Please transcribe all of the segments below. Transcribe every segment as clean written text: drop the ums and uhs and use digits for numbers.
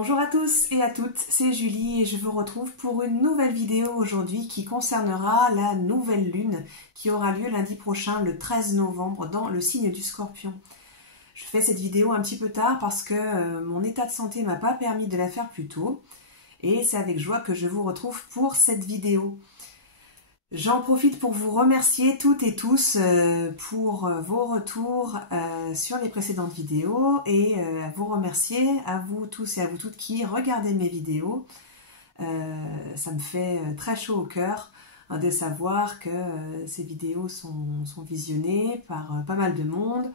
Bonjour à tous et à toutes, c'est Julie et je vous retrouve pour une nouvelle vidéo aujourd'hui qui concernera la nouvelle lune qui aura lieu lundi prochain, le 13 novembre, dans le signe du Scorpion. Je fais cette vidéo un petit peu tard parce que mon état de santé ne m'a pas permis de la faire plus tôt et c'est avec joie que je vous retrouve pour cette vidéo. J'en profite pour vous remercier toutes et tous pour vos retours sur les précédentes vidéos et vous remercier à vous tous et à vous toutes qui regardez mes vidéos. Ça me fait très chaud au cœur de savoir que ces vidéos sont visionnées par pas mal de monde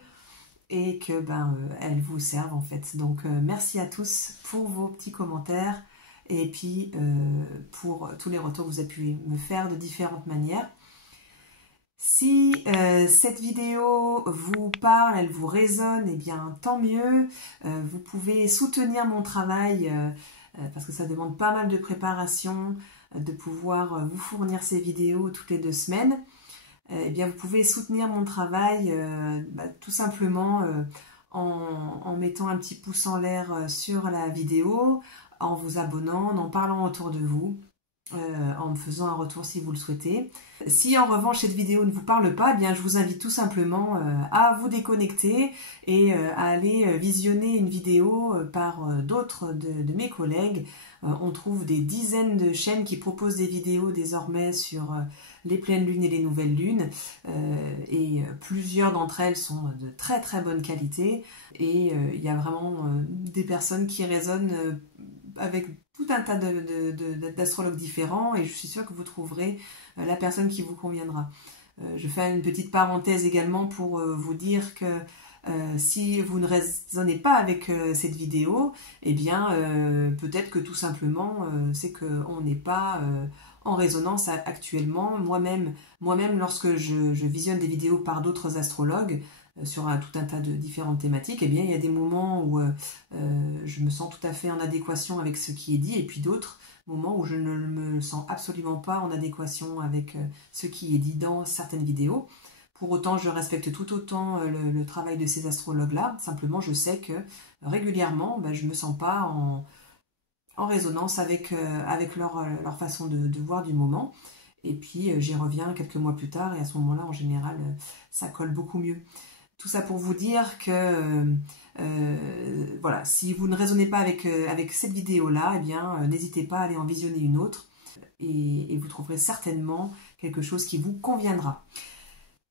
et que elles vous servent en fait. Donc merci à tous pour vos petits commentaires. Et puis pour tous les retours que vous avez pu me faire de différentes manières. Si cette vidéo vous parle, elle vous résonne, eh bien tant mieux. Vous pouvez soutenir mon travail parce que ça demande pas mal de préparation de pouvoir vous fournir ces vidéos toutes les 2 semaines. Eh bien vous pouvez soutenir mon travail tout simplement en mettant un petit pouce en l'air sur la vidéo, en vous abonnant, en parlant autour de vous, en me faisant un retour si vous le souhaitez. Si en revanche cette vidéo ne vous parle pas, eh bien je vous invite tout simplement à vous déconnecter et à aller visionner une vidéo par d'autres de mes collègues. On trouve des dizaines de chaînes qui proposent des vidéos désormais sur les pleines lunes et les nouvelles lunes et plusieurs d'entre elles sont de très très bonne qualité et il y a vraiment des personnes qui résonnent avec tout un tas d'astrologues différents et je suis sûre que vous trouverez la personne qui vous conviendra. Je fais une petite parenthèse également pour vous dire que si vous ne raisonnez pas avec cette vidéo, eh bien peut-être que tout simplement c'est qu'on n'est pas en résonance actuellement. Moi-même lorsque je visionne des vidéos par d'autres astrologues, sur tout un tas de différentes thématiques, eh bien, il y a des moments où je me sens tout à fait en adéquation avec ce qui est dit, et puis d'autres moments où je ne me sens absolument pas en adéquation avec ce qui est dit dans certaines vidéos. Pour autant, je respecte tout autant le travail de ces astrologues-là. Simplement, je sais que régulièrement, je ne me sens pas en résonance avec leur façon de voir du moment. Et puis, j'y reviens quelques mois plus tard, et à ce moment-là, en général, ça colle beaucoup mieux. Tout ça pour vous dire que voilà, si vous ne raisonnez pas avec cette vidéo-là, eh bien, n'hésitez pas à aller en visionner une autre et vous trouverez certainement quelque chose qui vous conviendra.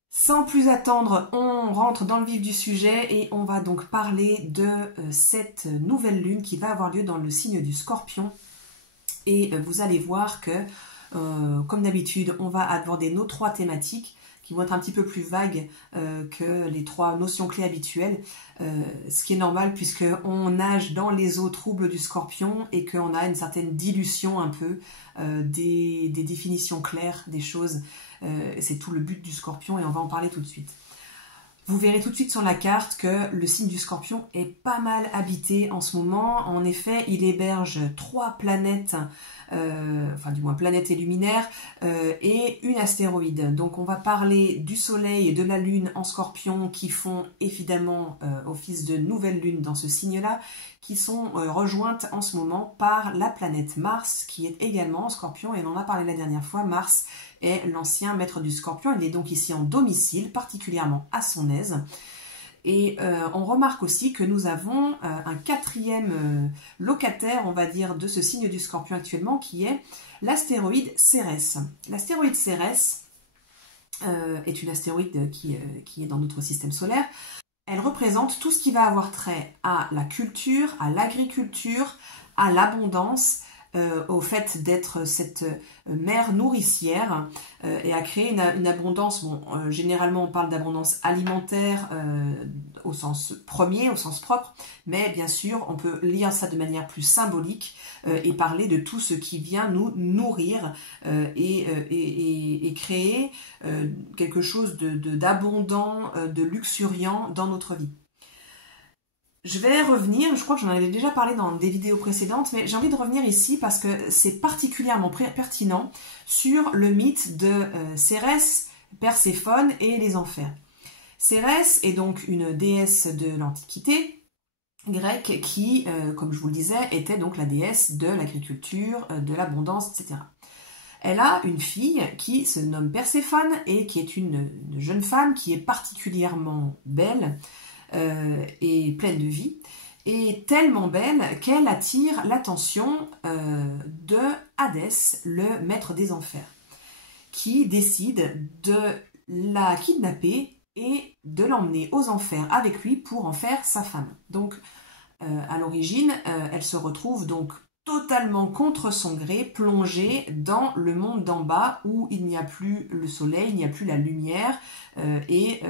Sans plus attendre, on rentre dans le vif du sujet et on va donc parler de cette nouvelle lune qui va avoir lieu dans le signe du Scorpion. Et vous allez voir que, comme d'habitude, on va aborder nos 3 thématiques qui vont être un petit peu plus vagues que les 3 notions clés habituelles, ce qui est normal puisqu'on nage dans les eaux troubles du Scorpion et qu'on a une certaine dilution un peu des définitions claires des choses. C'est tout le but du Scorpion et on va en parler tout de suite. Vous verrez tout de suite sur la carte que le signe du Scorpion est pas mal habité en ce moment. En effet, il héberge 3 planètes, enfin du moins planètes et luminaires, et une astéroïde. Donc on va parler du Soleil et de la Lune en Scorpion qui font évidemment office de nouvelle lune dans ce signe-là, qui sont rejointes en ce moment par la planète Mars qui est également en Scorpion et on en a parlé la dernière fois. Mars est l'ancien maître du Scorpion, il est donc ici en domicile, particulièrement à son aise. Et on remarque aussi que nous avons un 4e locataire, on va dire, de ce signe du Scorpion actuellement, qui est l'astéroïde Cérès. L'astéroïde Cérès est une astéroïde qui est dans notre système solaire. Elle représente tout ce qui va avoir trait à la culture, à l'agriculture, à l'abondance, au fait d'être cette mère nourricière et à créer une abondance. Bon, généralement on parle d'abondance alimentaire au sens premier, au sens propre, mais bien sûr on peut lire ça de manière plus symbolique et parler de tout ce qui vient nous nourrir et créer quelque chose d'abondant, de luxuriant dans notre vie. Je vais revenir, je crois que j'en avais déjà parlé dans des vidéos précédentes, mais j'ai envie de revenir ici parce que c'est particulièrement pertinent sur le mythe de Cérès, Perséphone et les enfers. Cérès est donc une déesse de l'Antiquité grecque qui, comme je vous le disais, était donc la déesse de l'agriculture, de l'abondance, etc. Elle a une fille qui se nomme Perséphone et qui est une jeune femme qui est particulièrement belle et pleine de vie, et tellement belle qu'elle attire l'attention de Hadès, le maître des enfers, qui décide de la kidnapper et de l'emmener aux enfers avec lui pour en faire sa femme. Donc, à l'origine, elle se retrouve donc totalement contre son gré, plongée dans le monde d'en bas où il n'y a plus le soleil, il n'y a plus la lumière, et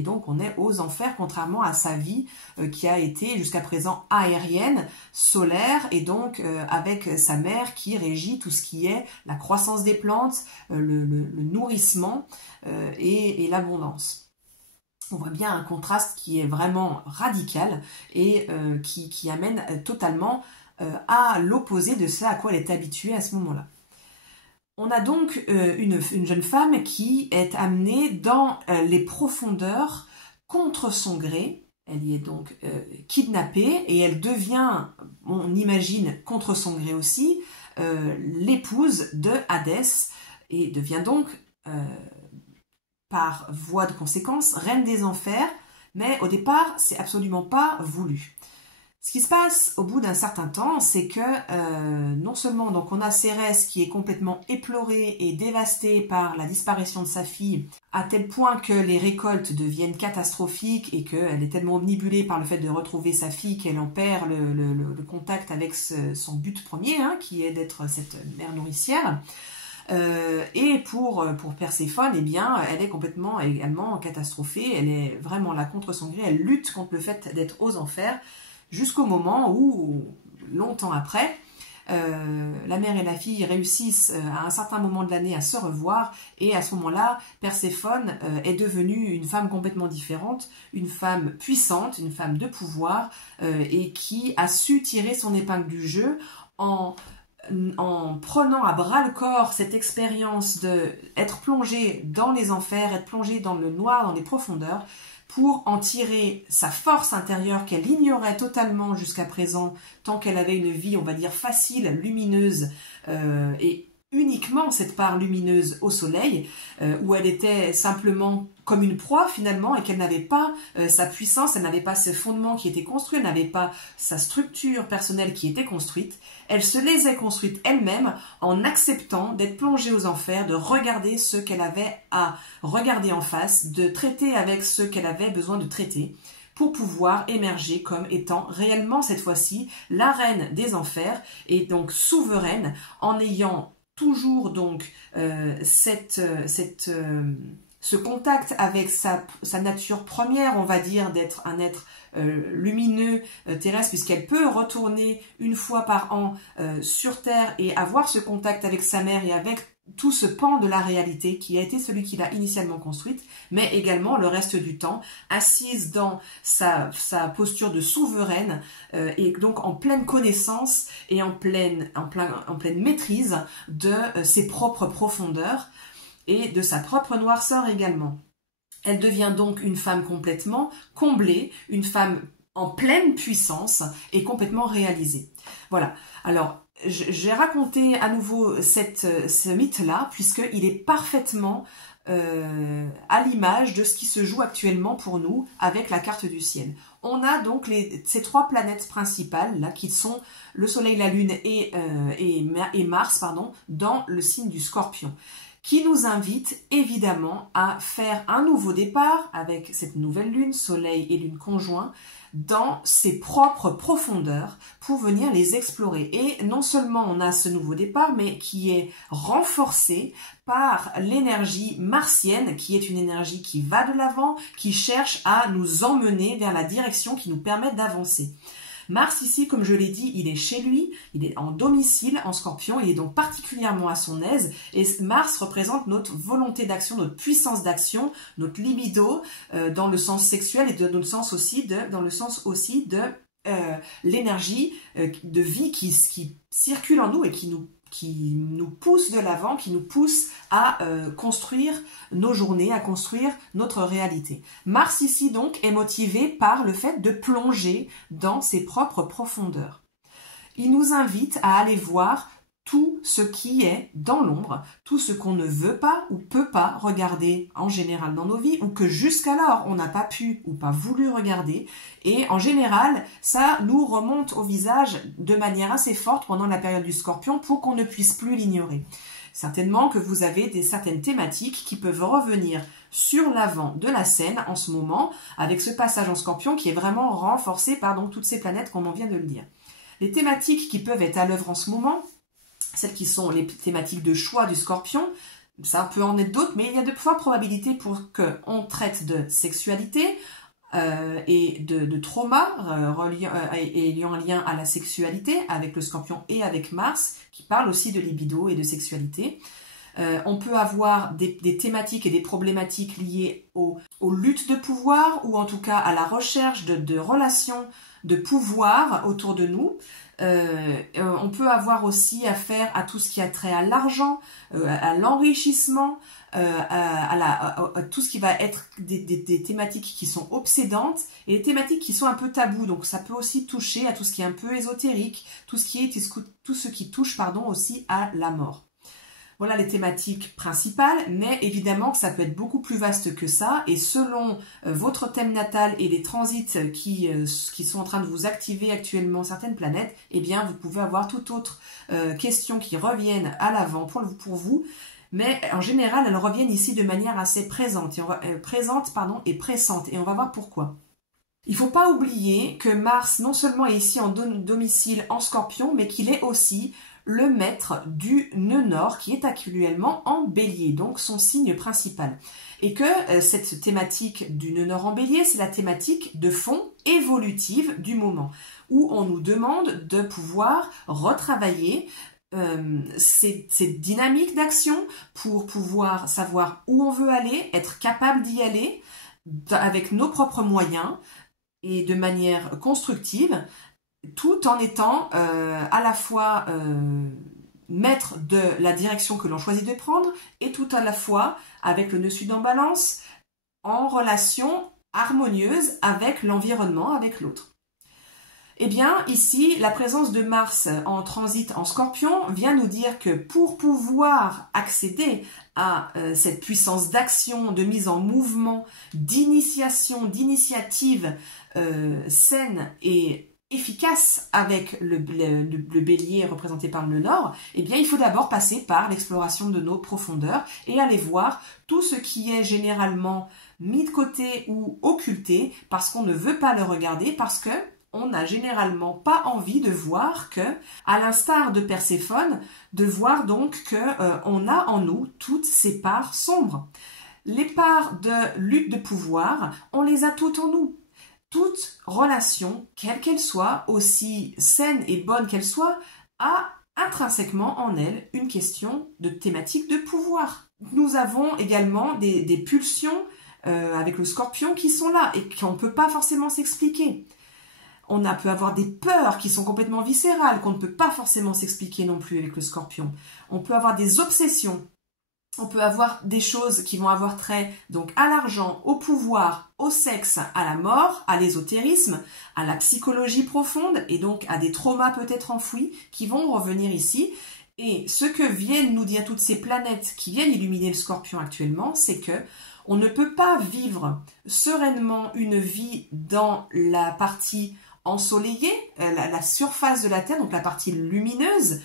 donc on est aux enfers, contrairement à sa vie qui a été jusqu'à présent aérienne, solaire, et donc avec sa mère qui régit tout ce qui est la croissance des plantes, le nourrissement et l'abondance. On voit bien un contraste qui est vraiment radical et qui amène totalement à l'opposé de ce à quoi elle est habituée à ce moment-là. On a donc une jeune femme qui est amenée dans les profondeurs contre son gré. Elle y est donc kidnappée et elle devient, on imagine contre son gré aussi, l'épouse de Hadès et devient donc, par voie de conséquence, reine des enfers, mais au départ, c'est absolument pas voulu. Ce qui se passe au bout d'un certain temps, c'est que non seulement donc on a Cérès qui est complètement éplorée et dévastée par la disparition de sa fille, à tel point que les récoltes deviennent catastrophiques et qu'elle est tellement omnibulée par le fait de retrouver sa fille qu'elle en perd le contact avec son but premier, hein, qui est d'être cette mère nourricière. Et pour Perséphone, eh bien, elle est complètement également catastrophée, elle est vraiment là contre son gré, elle lutte contre le fait d'être aux enfers, jusqu'au moment où, longtemps après, la mère et la fille réussissent à un certain moment de l'année à se revoir, et à ce moment-là, Perséphone est devenue une femme complètement différente, une femme puissante, une femme de pouvoir, et qui a su tirer son épingle du jeu en prenant à bras-le-corps cette expérience d'être plongée dans les enfers, être plongée dans le noir, dans les profondeurs, pour en tirer sa force intérieure qu'elle ignorait totalement jusqu'à présent, tant qu'elle avait une vie, on va dire, facile, lumineuse, et uniquement cette part lumineuse au soleil, où elle était simplement comme une proie finalement, et qu'elle n'avait pas sa puissance, elle n'avait pas ce fondement qui était construit, elle n'avait pas sa structure personnelle qui était construite. Elle se les a construites elle-même en acceptant d'être plongée aux enfers, de regarder ce qu'elle avait à regarder en face, de traiter avec ce qu'elle avait besoin de traiter, pour pouvoir émerger comme étant réellement cette fois-ci la reine des enfers, et donc souveraine, en ayant toujours donc ce contact avec sa nature première, on va dire, d'être un être lumineux terrestre, puisqu'elle peut retourner une fois par an sur Terre et avoir ce contact avec sa mère et avec tout ce pan de la réalité qui a été celui qui l'a initialement construite, mais également le reste du temps, assise dans sa posture de souveraine, et donc en pleine connaissance et en pleine maîtrise de ses propres profondeurs et de sa propre noirceur également. Elle devient donc une femme complètement comblée, une femme en pleine puissance et complètement réalisée. Voilà. Alors, j'ai raconté à nouveau ce mythe-là, puisqu'il est parfaitement à l'image de ce qui se joue actuellement pour nous avec la carte du ciel. On a donc ces trois planètes principales, là, qui sont le Soleil, la Lune et Mars, dans le signe du Scorpion, qui nous invite évidemment à faire un nouveau départ avec cette nouvelle lune, soleil et lune conjoints, dans ses propres profondeurs pour venir les explorer. Et non seulement on a ce nouveau départ, mais qui est renforcé par l'énergie martienne, qui est une énergie qui va de l'avant, qui cherche à nous emmener vers la direction qui nous permet d'avancer. Mars ici, comme je l'ai dit, il est chez lui, il est en domicile, en Scorpion, il est donc particulièrement à son aise, et Mars représente notre volonté d'action, notre puissance d'action, notre libido, dans le sens sexuel et dans le sens aussi de l'énergie de vie qui circule en nous et qui nous nous pousse de l'avant, qui nous pousse à construire nos journées, à construire notre réalité. Mars ici donc est motivé par le fait de plonger dans ses propres profondeurs. Il nous invite à aller voir tout ce qui est dans l'ombre, tout ce qu'on ne veut pas ou peut pas regarder en général dans nos vies, ou que jusqu'alors on n'a pas pu ou pas voulu regarder. Et en général, ça nous remonte au visage de manière assez forte pendant la période du Scorpion pour qu'on ne puisse plus l'ignorer. Certainement que vous avez certaines thématiques qui peuvent revenir sur l'avant de la scène en ce moment, avec ce passage en Scorpion qui est vraiment renforcé par donc toutes ces planètes comme on vient de le dire. Les thématiques qui peuvent être à l'œuvre en ce moment, celles qui sont les thématiques de choix du Scorpion, ça peut en être d'autres, mais il y a de fortes probabilités pour qu'on traite de sexualité et de trauma ayant un lien à la sexualité avec le Scorpion et avec Mars, qui parle aussi de libido et de sexualité. On peut avoir des thématiques et des problématiques liées aux luttes de pouvoir, ou en tout cas à la recherche de relations de pouvoir autour de nous. On peut avoir aussi affaire à tout ce qui a trait à l'argent, à l'enrichissement, à tout ce qui va être des thématiques qui sont obsédantes et des thématiques qui sont un peu tabous. Donc ça peut aussi toucher à tout ce qui est un peu ésotérique, tout ce qui touche aussi à la mort. Voilà les thématiques principales, mais évidemment que ça peut être beaucoup plus vaste que ça, et selon votre thème natal et les transits qui sont en train de vous activer actuellement certaines planètes, eh bien vous pouvez avoir toute autre questions qui reviennent à l'avant pour vous, mais en général elles reviennent ici de manière assez pressante, et pressante, et on va voir pourquoi. Il ne faut pas oublier que Mars non seulement est ici en domicile en Scorpion, mais qu'il est aussi le maître du nœud nord qui est actuellement en bélier, donc son signe principal. Et que cette thématique du nœud nord en bélier, c'est la thématique de fond évolutive du moment, où on nous demande de pouvoir retravailler ces dynamiques d'action pour pouvoir savoir où on veut aller, être capable d'y aller avec nos propres moyens et de manière constructive, tout en étant à la fois maître de la direction que l'on choisit de prendre, et tout à la fois avec le nœud sud en balance, en relation harmonieuse avec l'environnement, avec l'autre. Eh bien, ici, la présence de Mars en transit en Scorpion vient nous dire que pour pouvoir accéder à cette puissance d'action, de mise en mouvement, d'initiation, d'initiative saine et efficace avec le bélier représenté par le nord, eh bien il faut d'abord passer par l'exploration de nos profondeurs et aller voir tout ce qui est généralement mis de côté ou occulté parce qu'on ne veut pas le regarder, parce que on n'a généralement pas envie de voir que, à l'instar de Perséphone, de voir donc que on a en nous toutes ces parts sombres. Les parts de lutte de pouvoir, on les a toutes en nous. Toute relation, quelle qu'elle soit, aussi saine et bonne qu'elle soit, a intrinsèquement en elle une question de thématique de pouvoir. Nous avons également des pulsions avec le Scorpion qui sont là et qu'on ne peut pas forcément s'expliquer. On peut avoir des peurs qui sont complètement viscérales, qu'on ne peut pas forcément s'expliquer non plus avec le Scorpion. On peut avoir des obsessions. On peut avoir des choses qui vont avoir trait donc à l'argent, au pouvoir, au sexe, à la mort, à l'ésotérisme, à la psychologie profonde et donc à des traumas peut-être enfouis qui vont revenir ici. Et ce que viennent nous dire toutes ces planètes qui viennent illuminer le Scorpion actuellement, c'est que on ne peut pas vivre sereinement une vie dans la partie ensoleillée, la surface de la Terre, donc la partie lumineuse,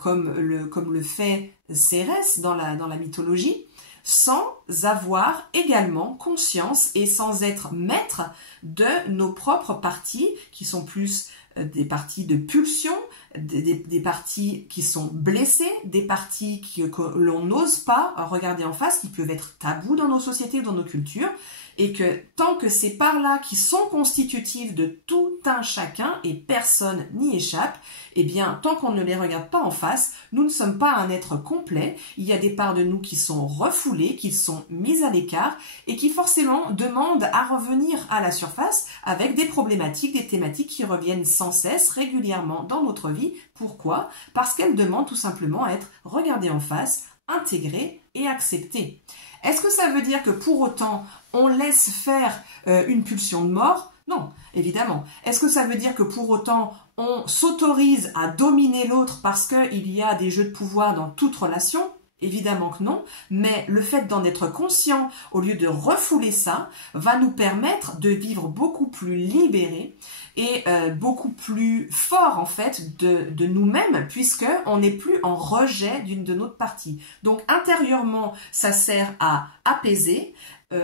comme le fait Cérès dans la mythologie, sans avoir également conscience et sans être maître de nos propres parties, qui sont plus des parties de pulsion, des parties qui sont blessées, des parties que l'on n'ose pas regarder en face, qui peuvent être tabous dans nos sociétés ou dans nos cultures, et que tant que ces parts-là qui sont constitutives de tout un chacun et personne n'y échappe, eh bien, tant qu'on ne les regarde pas en face, nous ne sommes pas un être complet. Il y a des parts de nous qui sont refoulées, qui sont mises à l'écart et qui forcément demandent à revenir à la surface avec des problématiques, des thématiques qui reviennent sans cesse, régulièrement dans notre vie. Pourquoi? Parce qu'elles demandent tout simplement à être regardées en face, intégrées et acceptées. Est-ce que ça veut dire que pour autant, on laisse faire une pulsion de mort? Non, évidemment. Est-ce que ça veut dire que pour autant, on s'autorise à dominer l'autre parce qu'il y a des jeux de pouvoir dans toute relation? Évidemment que non, mais le fait d'en être conscient, au lieu de refouler ça, va nous permettre de vivre beaucoup plus libérés et beaucoup plus fort en fait de nous-mêmes, puisqu'on n'est plus en rejet d'une de notre partie. Donc intérieurement, ça sert à apaiser,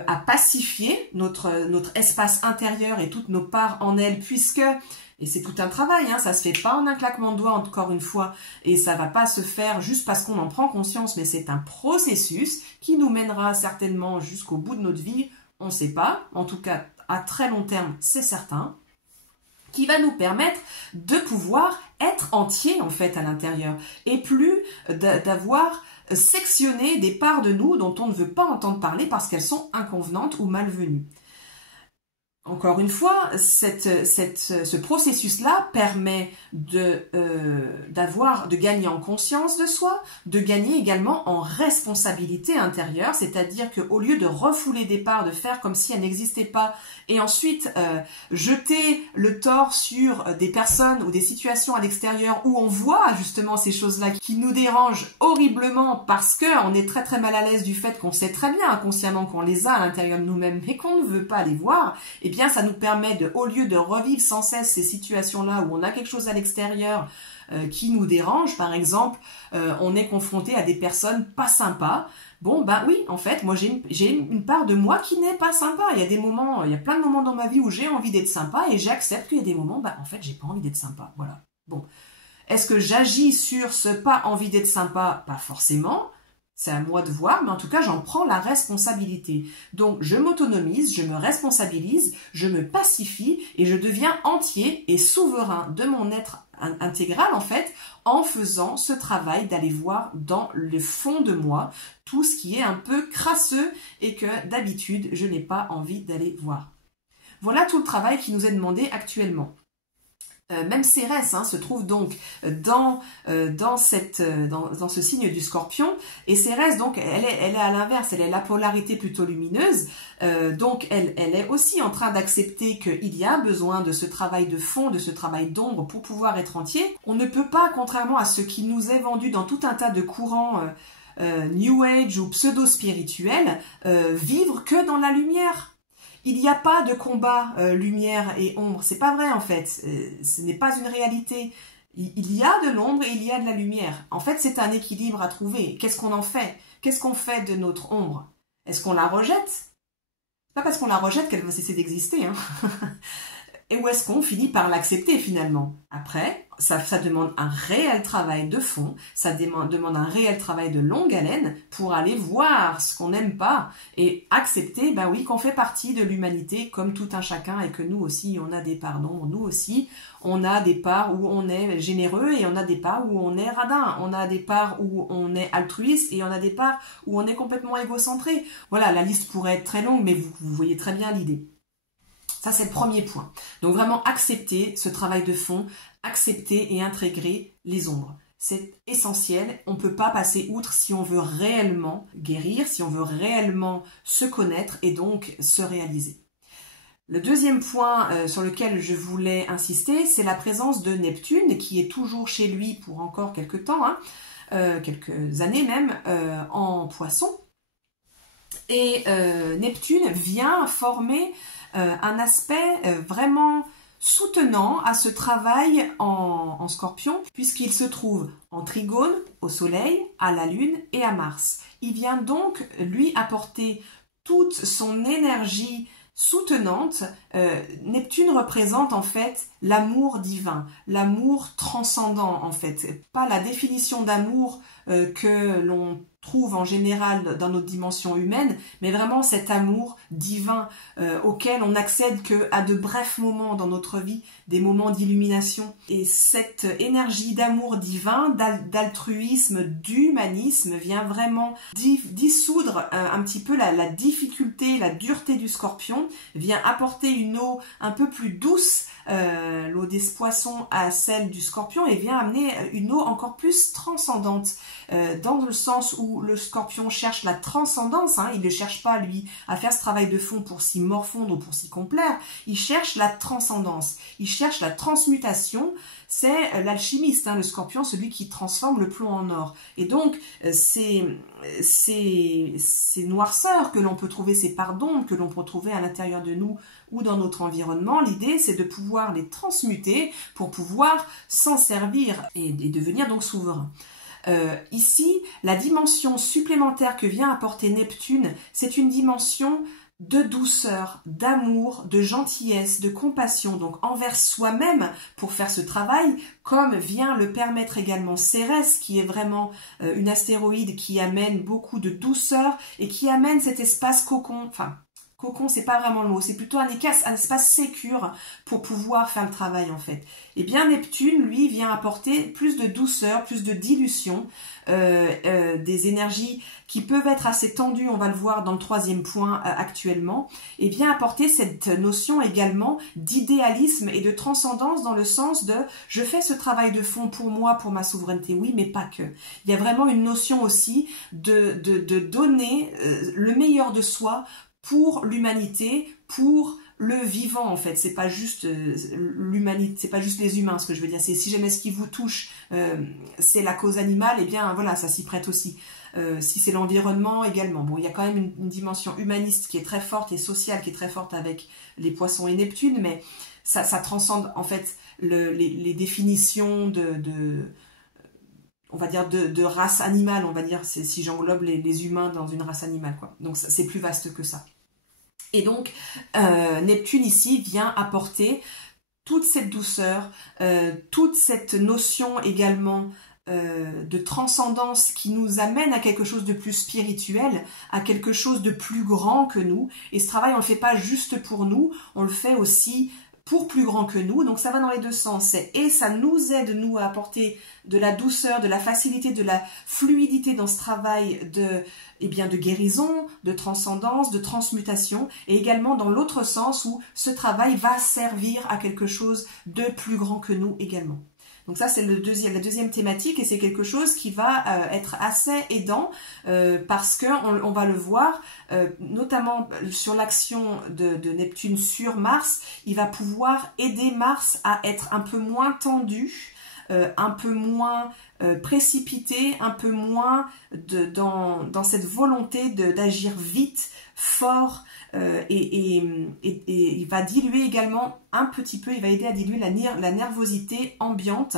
à pacifier notre espace intérieur et toutes nos parts en elle, puisque, et c'est tout un travail, hein, ça se fait pas en un claquement de doigts encore une fois, et ça va pas se faire juste parce qu'on en prend conscience, mais c'est un processus qui nous mènera certainement jusqu'au bout de notre vie, on ne sait pas, en tout cas à très long terme, c'est certain, qui va nous permettre de pouvoir être entier en fait à l'intérieur et plus d'avoir sectionné des parts de nous dont on ne veut pas entendre parler parce qu'elles sont inconvenantes ou malvenues. Encore une fois, ce processus-là permet de gagner en conscience de soi, de gagner également en responsabilité intérieure, c'est-à-dire qu'au lieu de refouler des parts, de faire comme si elles n'existaient pas, et ensuite jeter le tort sur des personnes ou des situations à l'extérieur où on voit justement ces choses-là qui nous dérangent horriblement parce qu'on est très très mal à l'aise du fait qu'on sait très bien inconsciemment qu'on les a à l'intérieur de nous-mêmes mais qu'on ne veut pas les voir, eh bien ça nous permet au lieu de revivre sans cesse ces situations-là où on a quelque chose à l'extérieur qui nous dérange, par exemple, on est confronté à des personnes pas sympas. Bon, ben oui, en fait, moi j'ai une part de moi qui n'est pas sympa. Il y a des moments, il y a plein de moments dans ma vie où j'ai envie d'être sympa et j'accepte qu'il y a des moments, en fait, j'ai pas envie d'être sympa. Voilà. Bon. Est-ce que j'agis sur ce pas envie d'être sympa? Pas forcément. C'est à moi de voir, mais en tout cas, j'en prends la responsabilité. Donc, je m'autonomise, je me responsabilise, je me pacifie et je deviens entier et souverain de mon être intégral, en fait, en faisant ce travail d'aller voir dans le fond de moi tout ce qui est un peu crasseux et que d'habitude, je n'ai pas envie d'aller voir. Voilà tout le travail qui nous est demandé actuellement. Même Cérès se trouve donc dans ce signe du Scorpion, et Cérès donc elle est à l'inverse, elle est la polarité plutôt lumineuse, donc elle est aussi en train d'accepter qu'il y a besoin de ce travail de fond, de ce travail d'ombre pour pouvoir être entier. On ne peut pas, contrairement à ce qui nous est vendu dans tout un tas de courants New Age ou pseudo-spirituels, vivre que dans la lumière. Il n'y a pas de combat lumière et ombre, c'est pas vrai en fait, ce n'est pas une réalité. Il y a de l'ombre et il y a de la lumière. En fait, c'est un équilibre à trouver. Qu'est-ce qu'on en fait? Qu'est-ce qu'on fait de notre ombre? Est-ce qu'on la rejette? C'est pas parce qu'on la rejette qu'elle va cesser d'exister, hein. Et où est-ce qu'on finit par l'accepter finalement? Après, ça demande un réel travail de fond, ça demande un réel travail de longue haleine pour aller voir ce qu'on n'aime pas et accepter, ben oui, qu'on fait partie de l'humanité comme tout un chacun et que nous aussi, on a des parts d'ombre, nous aussi, on a des parts où on est généreux et on a des parts où on est radin, on a des parts où on est altruiste et on a des parts où on est complètement égocentré. Voilà, la liste pourrait être très longue, mais vous voyez très bien l'idée. Ça, c'est le premier point. Donc vraiment accepter ce travail de fond, accepter et intégrer les ombres. C'est essentiel. On ne peut pas passer outre si on veut réellement guérir, si on veut réellement se connaître et donc se réaliser. Le deuxième point sur lequel je voulais insister, c'est la présence de Neptune qui est toujours chez lui pour encore quelques temps, quelques années même, en Poisson. Et Neptune vient former un aspect vraiment soutenant à ce travail en Scorpion, puisqu'il se trouve en trigone au Soleil, à la Lune et à Mars. Il vient donc lui apporter toute son énergie soutenante. Neptune représente en fait l'amour divin, l'amour transcendant en fait, pas la définition d'amour que l'on trouve en général dans notre dimension humaine, mais vraiment cet amour divin auquel on n'accède qu'à de brefs moments dans notre vie, des moments d'illumination. Et cette énergie d'amour divin, d'altruisme, d'humanisme vient vraiment dissoudre un petit peu la difficulté, la dureté du Scorpion, vient apporter une eau un peu plus douce, l'eau des poissons à celle du Scorpion, et vient amener une eau encore plus transcendante, dans le sens où le Scorpion cherche la transcendance, il ne cherche pas lui à faire ce travail de fond pour s'y morfondre ou pour s'y complaire, il cherche la transcendance, il cherche la transmutation. C'est l'alchimiste, le Scorpion, celui qui transforme le plomb en or. Et donc, ces noirceurs que l'on peut trouver, ces parts d'ombre que l'on peut trouver à l'intérieur de nous ou dans notre environnement, l'idée c'est de pouvoir les transmuter pour pouvoir s'en servir et devenir donc souverain. Ici, la dimension supplémentaire que vient apporter Neptune, c'est une dimension de douceur, d'amour, de gentillesse, de compassion, donc envers soi-même pour faire ce travail, comme vient le permettre également Cérès, qui est vraiment une astéroïde qui amène beaucoup de douceur et qui amène cet espace cocon, enfin cocon c'est pas vraiment le mot, c'est plutôt un espace sécure pour pouvoir faire le travail en fait. Et bien Neptune, lui, vient apporter plus de douceur, plus de dilution, des énergies qui peuvent être assez tendues, on va le voir dans le troisième point actuellement, et vient apporter cette notion également d'idéalisme et de transcendance dans le sens de « je fais ce travail de fond pour moi, pour ma souveraineté », oui, mais pas que. Il y a vraiment une notion aussi de donner le meilleur de soi pour l'humanité, pour le vivant en fait. C'est pas juste l'humanité, c'est pas juste les humains, ce que je veux dire. C'est si jamais ce qui vous touche, c'est la cause animale, et bien voilà, ça s'y prête aussi. Si c'est l'environnement également. Bon, il y a quand même une dimension humaniste qui est très forte et sociale qui est très forte avec les poissons et Neptune, mais ça transcende en fait les définitions on va dire de race animale, on va dire, si j'englobe les humains dans une race animale, quoi. Donc c'est plus vaste que ça. Et donc Neptune ici vient apporter toute cette douceur, toute cette notion également de transcendance qui nous amène à quelque chose de plus spirituel, à quelque chose de plus grand que nous. Et ce travail, on le fait pas juste pour nous, on le fait aussi pour plus grand que nous. Donc ça va dans les deux sens. Et ça nous aide, nous, à apporter de la douceur, de la facilité, de la fluidité dans ce travail de guérison, de transcendance, de transmutation. Et également dans l'autre sens où ce travail va servir à quelque chose de plus grand que nous également. Donc ça, c'est la deuxième thématique, et c'est quelque chose qui va être assez aidant parce que on va le voir, notamment sur l'action de Neptune sur Mars, il va pouvoir aider Mars à être un peu moins tendu, un peu moins précipité, un peu moins dans cette volonté d'agir vite, fort, et il va diluer également un petit peu, il va aider à diluer la nervosité ambiante,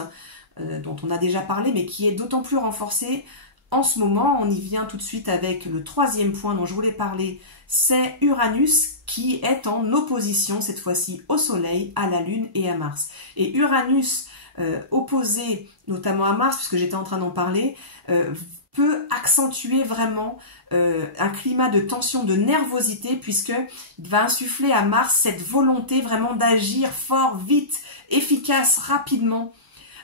dont on a déjà parlé, mais qui est d'autant plus renforcée en ce moment. On y vient tout de suite avec le troisième point dont je voulais parler, c'est Uranus qui est en opposition cette fois-ci au Soleil, à la Lune et à Mars. Et Uranus opposé notamment à Mars, puisque j'étais en train d'en parler, peut accentuer vraiment un climat de tension, de nervosité, puisqu'il va insuffler à Mars cette volonté vraiment d'agir fort, vite, efficace, rapidement.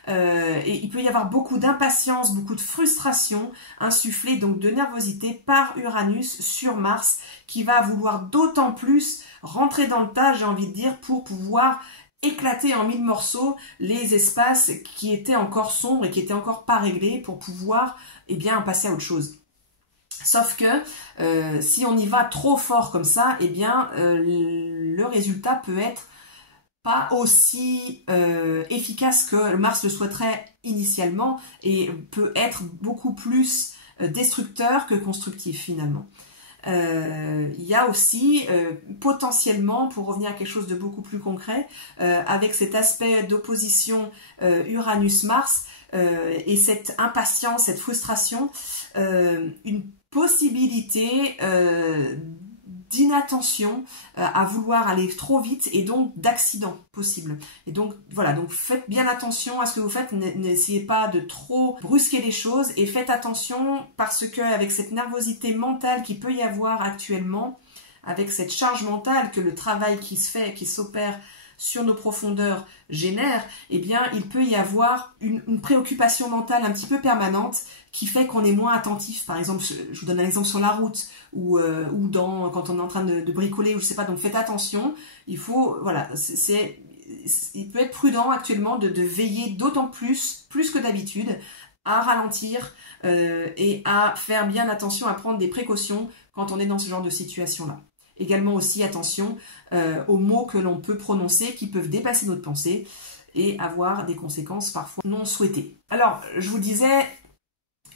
Et il peut y avoir beaucoup d'impatience, beaucoup de frustration insufflée, donc de nervosité par Uranus sur Mars, qui va vouloir d'autant plus rentrer dans le tas, j'ai envie de dire, pour pouvoir éclater en mille morceaux les espaces qui étaient encore sombres et qui étaient encore pas réglés, pour pouvoir passer à autre chose. Sauf que si on y va trop fort comme ça, le résultat peut être pas aussi efficace que Mars le souhaiterait initialement, et peut être beaucoup plus destructeur que constructif finalement. Il y a aussi potentiellement, pour revenir à quelque chose de beaucoup plus concret, avec cet aspect d'opposition Uranus-Mars et cette impatience, cette frustration, une possibilité d'inattention, à vouloir aller trop vite et donc d'accidents possibles. Et donc voilà, donc faites bien attention à ce que vous faites, n'essayez pas de trop brusquer les choses et faites attention parce que avec cette nervosité mentale qu'il peut y avoir actuellement, avec cette charge mentale que le travail qui se fait, qui s'opère sur nos profondeurs génère, eh bien, il peut y avoir une préoccupation mentale un petit peu permanente qui fait qu'on est moins attentif. Par exemple, je vous donne un exemple sur la route ou quand on est en train de bricoler ou je sais pas. Donc, faites attention. Il faut, voilà, il peut être prudent actuellement de veiller d'autant plus que d'habitude, à ralentir et à faire bien attention, à prendre des précautions quand on est dans ce genre de situation-là. Également aussi attention aux mots que l'on peut prononcer qui peuvent dépasser notre pensée et avoir des conséquences parfois non souhaitées. Alors, je vous disais,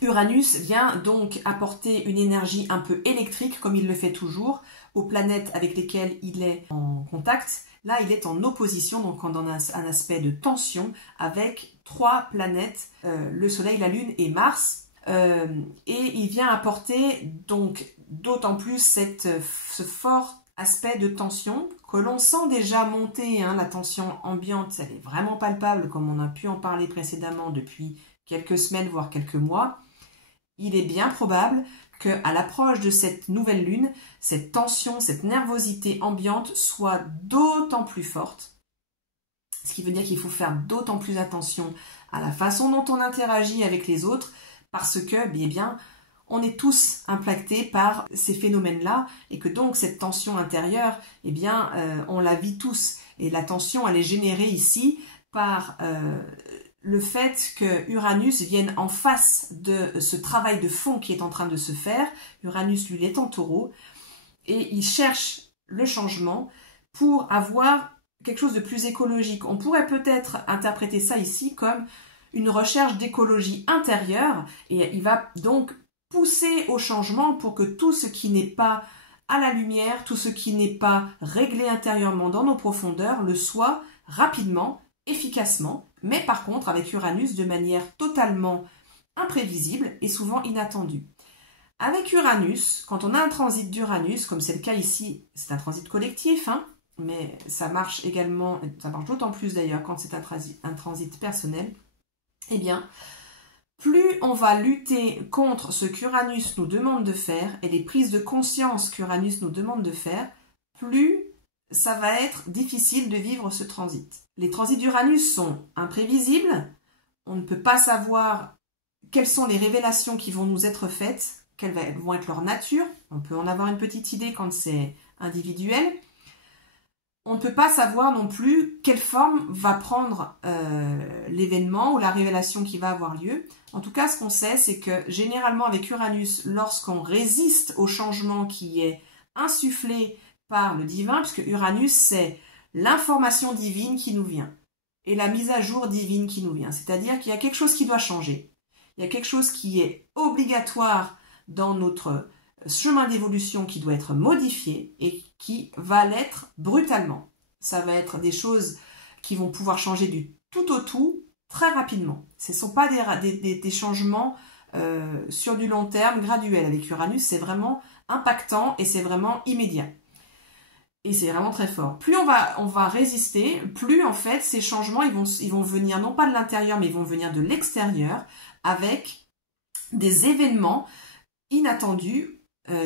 Uranus vient donc apporter une énergie un peu électrique, comme il le fait toujours, aux planètes avec lesquelles il est en contact. Là, il est en opposition, donc dans un aspect de tension, avec 3 planètes, le Soleil, la Lune et Mars. Et il vient apporter donc d'autant plus ce fort aspect de tension que l'on sent déjà monter, hein, la tension ambiante, elle est vraiment palpable comme on a pu en parler précédemment depuis quelques semaines voire quelques mois. Il est bien probable qu'à l'approche de cette nouvelle lune, cette tension, cette nervosité ambiante soit d'autant plus forte, ce qui veut dire qu'il faut faire d'autant plus attention à la façon dont on interagit avec les autres, parce que, eh bien, on est tous impactés par ces phénomènes-là et que donc cette tension intérieure, eh bien, on la vit tous. Et la tension, elle est générée ici par le fait que Uranus vienne en face de ce travail de fond qui est en train de se faire. Uranus, lui, il est en Taureau et il cherche le changement pour avoir quelque chose de plus écologique. On pourrait peut-être interpréter ça ici comme une recherche d'écologie intérieure et il va donc pousser au changement pour que tout ce qui n'est pas à la lumière, tout ce qui n'est pas réglé intérieurement dans nos profondeurs le soit rapidement, efficacement, mais par contre avec Uranus de manière totalement imprévisible et souvent inattendue. Avec Uranus, quand on a un transit d'Uranus, comme c'est le cas ici, c'est un transit collectif, hein, mais ça marche également, ça marche d'autant plus d'ailleurs quand c'est un transit personnel, eh bien, plus on va lutter contre ce qu'Uranus nous demande de faire et les prises de conscience qu'Uranus nous demande de faire, plus ça va être difficile de vivre ce transit. Les transits d'Uranus sont imprévisibles, on ne peut pas savoir quelles sont les révélations qui vont nous être faites, quelles vont être leur nature, on peut en avoir une petite idée quand c'est individuel. On ne peut pas savoir non plus quelle forme va prendre l'événement ou la révélation qui va avoir lieu. En tout cas, ce qu'on sait, c'est que généralement avec Uranus, lorsqu'on résiste au changement qui est insufflé par le divin, puisque Uranus, c'est l'information divine qui nous vient et la mise à jour divine qui nous vient. C'est-à-dire qu'il y a quelque chose qui doit changer. Il y a quelque chose qui est obligatoire dans notre chemin d'évolution qui doit être modifié et qui va l'être brutalement. Ça va être des choses qui vont pouvoir changer du tout au tout très rapidement. Ce ne sont pas des changements sur du long terme, graduels. Avec Uranus, c'est vraiment impactant et c'est vraiment immédiat. Et c'est vraiment très fort. Plus on va résister, plus en fait ces changements ils vont venir non pas de l'intérieur mais ils vont venir de l'extérieur avec des événements inattendus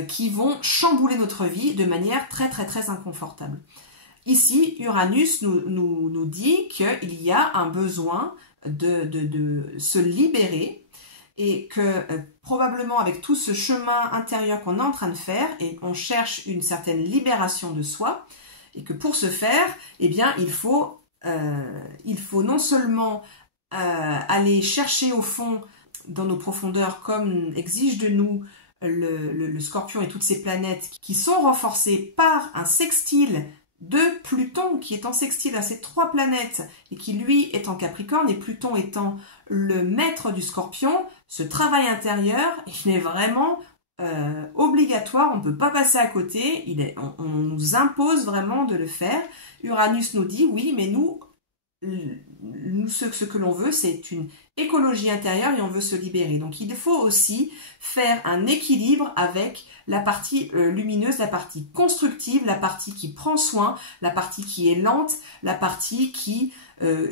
qui vont chambouler notre vie de manière très très très inconfortable. Ici, Uranus nous dit qu'il y a un besoin de se libérer et que probablement avec tout ce chemin intérieur qu'on est en train de faire et on cherche une certaine libération de soi et que pour ce faire, eh bien, il faut non seulement aller chercher au fond dans nos profondeurs comme exige de nous le Scorpion et toutes ces planètes qui sont renforcées par un sextile de Pluton qui est en sextile à ces 3 planètes et qui lui est en Capricorne et Pluton étant le maître du Scorpion, ce travail intérieur il est vraiment obligatoire, on ne peut pas passer à côté, on nous impose vraiment de le faire. Uranus nous dit oui mais nous ce que l'on veut, c'est une écologie intérieure et on veut se libérer. Donc il faut aussi faire un équilibre avec la partie lumineuse, la partie constructive, la partie qui prend soin, la partie qui est lente, la partie qui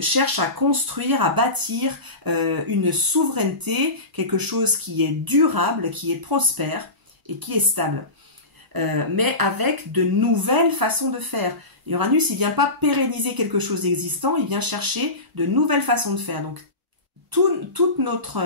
cherche à construire, à bâtir une souveraineté, quelque chose qui est durable, qui est prospère et qui est stable. Mais avec de nouvelles façons de faire. Uranus, il vient pas pérenniser quelque chose d'existant, il vient chercher de nouvelles façons de faire. Donc, tout notre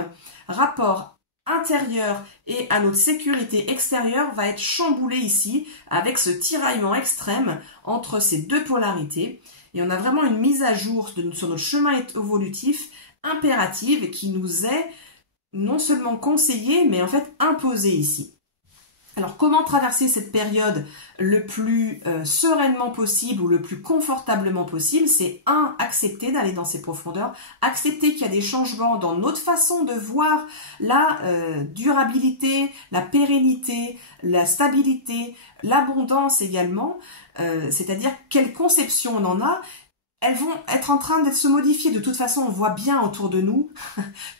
rapport intérieur et à notre sécurité extérieure va être chamboulé ici avec ce tiraillement extrême entre ces deux polarités. Et on a vraiment une mise à jour sur notre chemin évolutif impérative qui nous est non seulement conseillée, mais en fait imposée ici. Alors, comment traverser cette période le plus sereinement possible ou le plus confortablement possible? C'est accepter d'aller dans ces profondeurs, accepter qu'il y a des changements dans notre façon de voir la durabilité, la pérennité, la stabilité, l'abondance également, c'est-à-dire quelle conception on en a. Elles vont être en train de se modifier. De toute façon, on voit bien autour de nous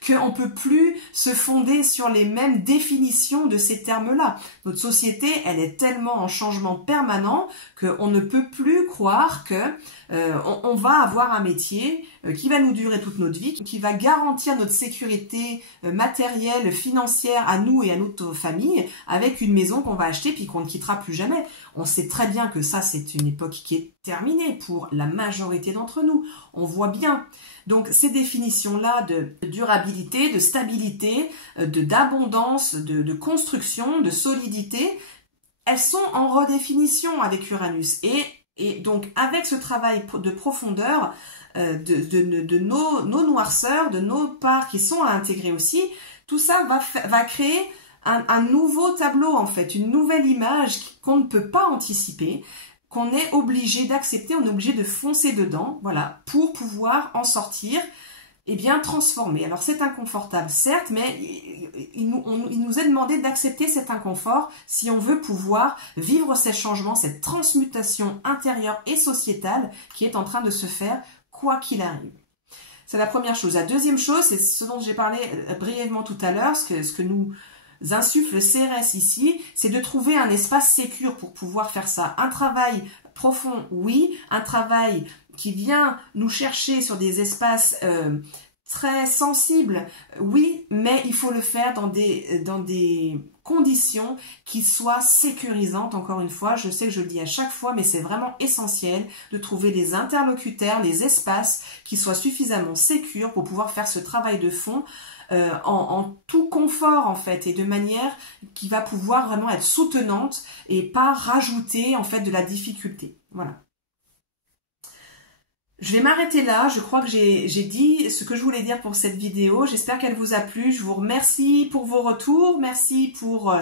qu'on ne peut plus se fonder sur les mêmes définitions de ces termes-là. Notre société, elle est tellement en changement permanent qu'on ne peut plus croire que on va avoir un métier qui va nous durer toute notre vie, qui va garantir notre sécurité matérielle, financière à nous et à notre famille, avec une maison qu'on va acheter puis qu'on ne quittera plus jamais. On sait très bien que ça, c'est une époque qui est terminée pour la majorité d'entre nous. On voit bien. Donc, ces définitions-là de durabilité, de stabilité, d'abondance, de construction, de solidité, elles sont en redéfinition avec Uranus. Et donc, avec ce travail de profondeur, de nos noirceurs, de nos parts qui sont à intégrer aussi, tout ça va créer un nouveau tableau, en fait, une nouvelle image qu'on ne peut pas anticiper, qu'on est obligé d'accepter, on est obligé de foncer dedans, voilà, pour pouvoir en sortir et bien transformer. Alors c'est inconfortable, certes, mais il nous est demandé d'accepter cet inconfort si on veut pouvoir vivre ces changements, cette transmutation intérieure et sociétale qui est en train de se faire quoi qu'il arrive. C'est la première chose. La deuxième chose, c'est ce dont j'ai parlé brièvement tout à l'heure, ce que nous insuffle CRS ici, c'est de trouver un espace sécure pour pouvoir faire ça. Un travail profond, oui. Un travail qui vient nous chercher sur des espaces très sensibles, oui, mais il faut le faire dans des conditions qui soient sécurisantes. Encore une fois, je sais que je le dis à chaque fois, mais c'est vraiment essentiel de trouver les interlocuteurs, les espaces qui soient suffisamment sécures pour pouvoir faire ce travail de fond en tout confort en fait et de manière qui va pouvoir vraiment être soutenante et pas rajouter en fait de la difficulté. Voilà. Je vais m'arrêter là, je crois que j'ai dit ce que je voulais dire pour cette vidéo, j'espère qu'elle vous a plu, je vous remercie pour vos retours, merci pour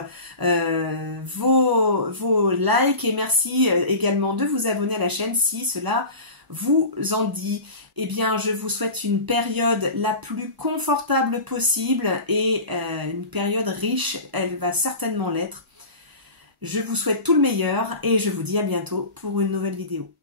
vos likes et merci également de vous abonner à la chaîne si cela vous en dit. Eh bien, je vous souhaite une période la plus confortable possible et une période riche, elle va certainement l'être. Je vous souhaite tout le meilleur et je vous dis à bientôt pour une nouvelle vidéo.